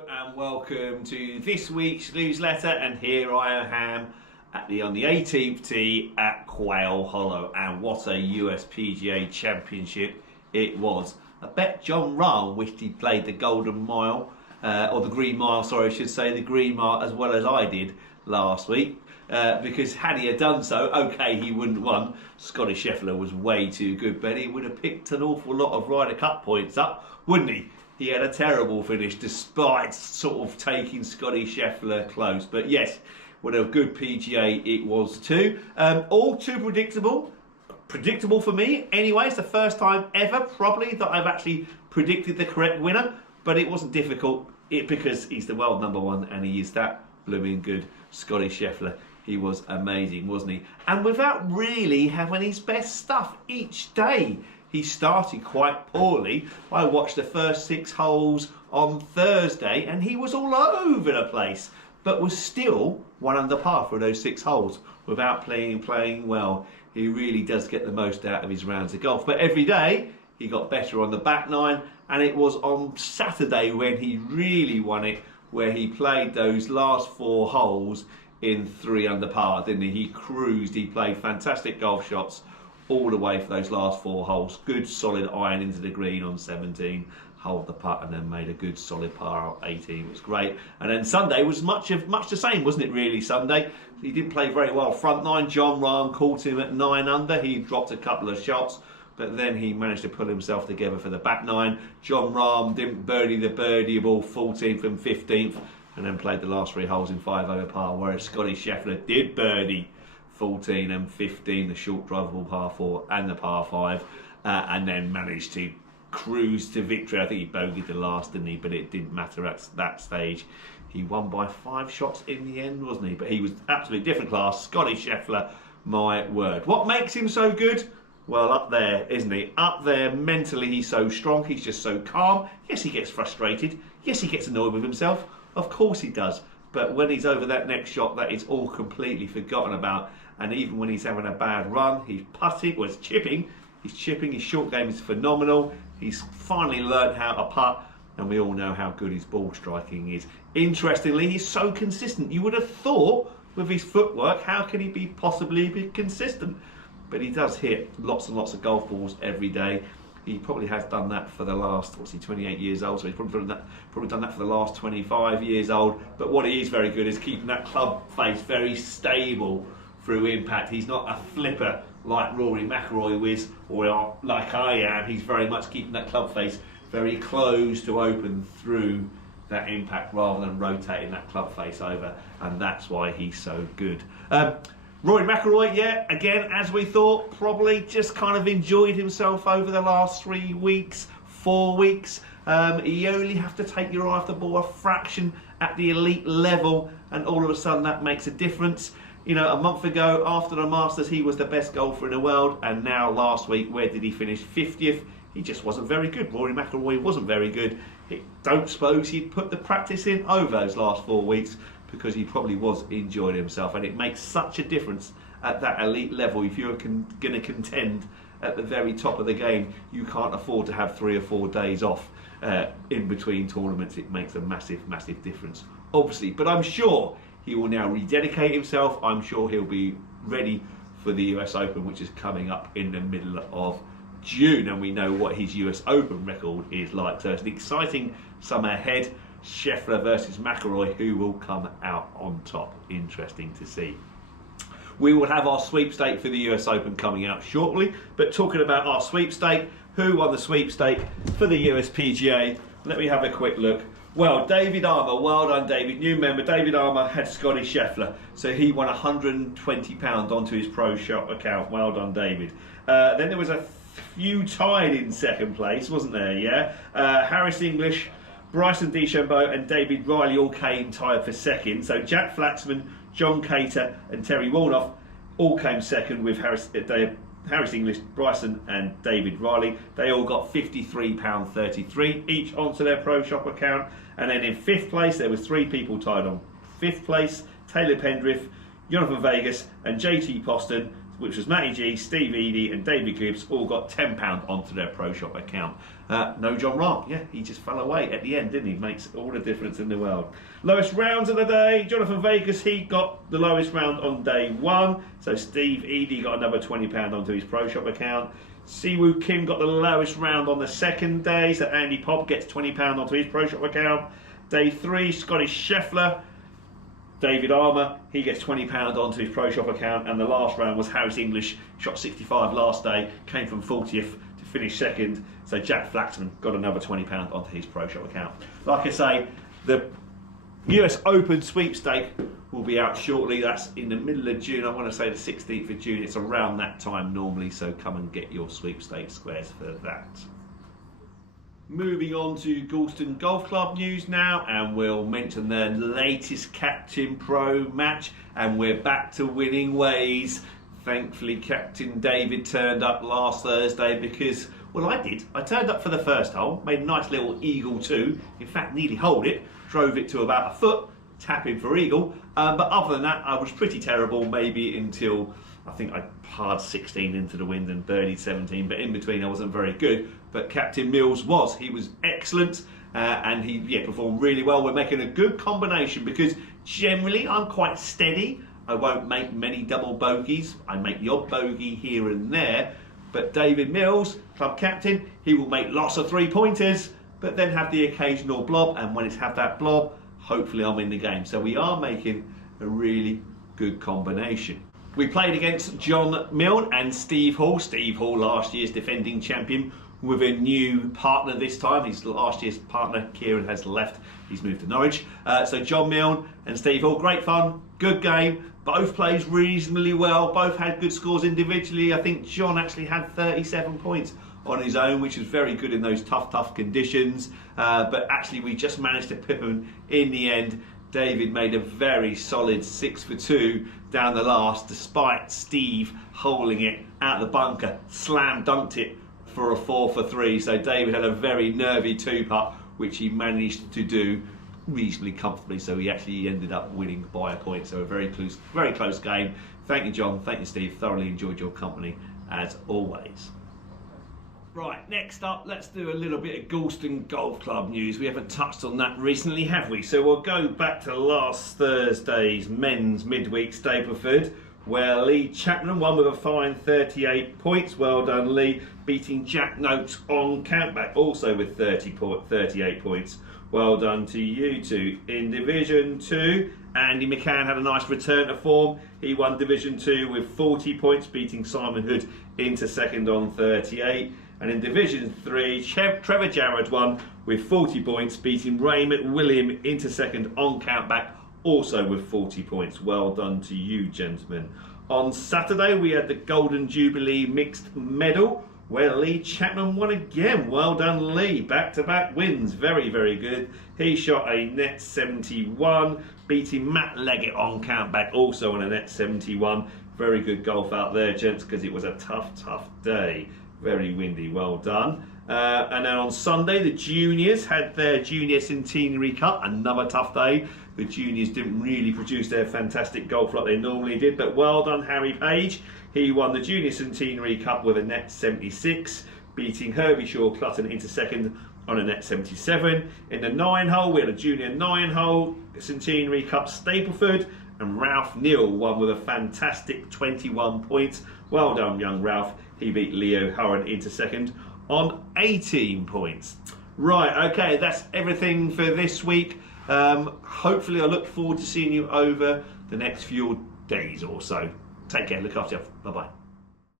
Hello and welcome to this week's newsletter, and here I am on the 18th tee at Quail Hollow, and what a US PGA Championship it was. I bet Jon Rahm wished he played the Golden Mile, or the Green Mile, sorry I should say, the Green Mile as well as I did last week, because had he done so, okay, he wouldn't have won. Scotty Scheffler was way too good, but he would have picked an awful lot of Ryder Cup points up, wouldn't he? He had a terrible finish despite sort of taking Scotty Scheffler close. But yes, what a good PGA it was too. All too predictable. Predictable for me anyway. It's the first time ever probably that I've actually predicted the correct winner. But it wasn't difficult because he's the world number one and he is that blooming good. Scotty Scheffler. He was amazing, wasn't he? And without really having his best stuff each day. He started quite poorly. I watched the first 6 holes on Thursday and he was all over the place, but was still 1 under par for those 6 holes without playing well. He really does get the most out of his rounds of golf. But every day he got better on the back nine, and it was on Saturday when he really won it, where he played those last 4 holes in 3 under par, didn't he? He cruised, he played fantastic golf shots all the way for those last 4 holes. Good solid iron into the green on 17, hold the putt, and then made a good solid par on 18. It was great. And then Sunday was much the same, wasn't it really, Sunday? He didn't play very well front nine. Jon Rahm caught him at 9 under. He dropped a couple of shots, but then he managed to pull himself together for the back nine. Jon Rahm didn't birdie the birdie ball 14th and 15th, and then played the last 3 holes in 5 over par, whereas Scotty Scheffler did birdie 14 and 15, the short drivable par 4 and the par 5, and then managed to cruise to victory. I think he bogeyed the last, didn't he? But it didn't matter at that stage. He won by 5 shots in the end, wasn't he? But he was absolutely different class. Scotty Scheffler, my word. What makes him so good? Well, up there, isn't he? Up there, mentally he's so strong, he's just so calm. Yes, he gets frustrated. Yes, he gets annoyed with himself. Of course he does. But when he's over that next shot, that is all completely forgotten about. And even when he's having a bad run, he's putting, well, chipping. He's chipping. His short game is phenomenal. He's finally learned how to putt, and we all know how good his ball striking is. Interestingly, he's so consistent. You would have thought, with his footwork, how can he possibly be consistent? But he does hit lots and lots of golf balls every day. He probably has done that for the last, 28 years old, so he's probably done that for the last 25 years old. But what he is very good is keeping that club face very stable through impact. He's not a flipper like Rory McIlroy is, or like I am. He's very much keeping that club face very close to open through that impact rather than rotating that club face over, and that's why he's so good. Rory McIlroy, yeah, again, as we thought, probably just kind of enjoyed himself over the last 3 weeks, 4 weeks. You only have to take your eye off the ball a fraction at the elite level, and all of a sudden that makes a difference. You know, a month ago, after the Masters, he was the best golfer in the world, and now last week, where did he finish? 50th. He just wasn't very good. Rory McIlroy wasn't very good. Don't suppose he'd put the practice in over those last 4 weeks, because he probably was enjoying himself, and it makes such a difference at that elite level. If you're going to contend at the very top of the game, you can't afford to have 3 or 4 days off in between tournaments. It makes a massive difference, obviously. But I'm sure he will now rededicate himself. I'm sure he'll be ready for the US Open, which is coming up in the middle of June, and we know what his US Open record is like. So it's an exciting summer ahead. Scheffler versus McIlroy, who will come out on top? Interesting to see. We will have our sweepstake for the US Open coming out shortly, but talking about our sweepstake, who won the sweepstake for the US PGA? Let me have a quick look. Well, David Armour, well done David, new member. David Armour had Scotty Scheffler, so he won £120 onto his Pro Shop account. Well done David. Then there was a few tied in second place, wasn't there? Yeah, Harris English, Bryson DeChambeau and David Riley all came tied for second. So Jack Flaxman, John Cater and Terry Walnoff all came second, with Harris English, Bryson and David Riley. They all got £53.33 each onto their Pro Shop account. And then in 5th place, there was 3 people tied on 5th place. Taylor Pendriff, Jonathan Vegas and JT Poston which was Matty G, Steve Eadie and David Gibbs, all got £10 onto their Pro Shop account. No John Rahm, yeah, he just fell away at the end, didn't he? Makes all the difference in the world. Lowest rounds of the day, Jonathan Vegas, he got the lowest round on day 1. So Steve Eadie got another £20 onto his Pro Shop account. Siwoo Kim got the lowest round on the second day, so Andy Pop gets £20 onto his Pro Shop account. Day 3, Scottish Scheffler, David Armour, he gets £20 onto his Pro Shop account. And the last round was Harris English, shot 65 last day, came from 40th to finish second. So Jack Flaxman got another £20 onto his Pro Shop account. Like I say, the US Open sweepstake will be out shortly. That's in the middle of June. I want to say the 16th of June. It's around that time normally, so come and get your sweepstake squares for that. Moving on to Galston Golf Club news now, and we'll mention the latest Captain Pro match, and we're back to winning ways. Thankfully, Captain David turned up last Thursday because, well, I did. I turned up for the first hole, made a nice little eagle 2. In fact, nearly holed it, drove it to about a foot, tapping for eagle. But other than that, I was pretty terrible, maybe until I think I parred 16 into the wind and birdied 17, but in between I wasn't very good. But Captain Mills was. He was excellent and he performed really well. We're making a good combination because generally I'm quite steady. I won't make many double bogeys. I make the odd bogey here and there. But David Mills, club captain, he will make lots of 3-pointers, but then have the occasional blob. And when it's had that blob, hopefully I'm in the game. So we are making a really good combination. We played against John Milne and Steve Hall. Steve Hall, last year's defending champion, with a new partner this time. His last year's partner, Kieran, has left. He's moved to Norwich. So John Milne and Steve Hall, great fun, good game. Both plays reasonably well. Both had good scores individually. I think John actually had 37 points on his own, which was very good in those tough conditions. But actually, we just managed to pip him in the end. David made a very solid 6 for 2 down the last, despite Steve holding it out the bunker, slam dunked it for a 4 for 3. So David had a very nervy 2-putt, which he managed to do reasonably comfortably. So he actually ended up winning by a point. So a very close game. Thank you, John. Thank you, Steve. Thoroughly enjoyed your company as always. Right, next up, let's do a little bit of Galston Golf Club news. We haven't touched on that recently, have we? So we'll go back to last Thursday's men's midweek Stapleford, where Lee Chapman won with a fine 38 points. Well done, Lee, beating Jack Noakes on countback, also with 38 points. Well done to you two. In Division 2, Andy McCann had a nice return to form. He won Division 2 with 40 points, beating Simon Hood into second on 38. And in Division 3, Trevor Jarrett won with 40 points, beating Ray McWilliam into second on countback, also with 40 points. Well done to you, gentlemen. On Saturday, we had the Golden Jubilee Mixed Medal, where Lee Chapman won again. Well done, Lee. Back-to-back wins. Very good. He shot a net 71, beating Matt Leggett on countback, also on a net 71. Very good golf out there, gents, because it was a tough day. Very windy, well done. And then on Sunday, the juniors had their Junior Centenary Cup. Another tough day. The juniors didn't really produce their fantastic golf like they normally did, but well done, Harry Page. He won the Junior Centenary Cup with a net 76, beating Herbie Shaw Clutton into second on a net 77. In the 9-hole, we had a Junior 9-hole Centenary Cup Stapleford, and Ralph Neal won with a fantastic 21 points. Well done, young Ralph. He beat Leo Hurren into second on 18 points. Right, okay, that's everything for this week. Hopefully I look forward to seeing you over the next few days or so. Take care, look after yourself. Bye-bye.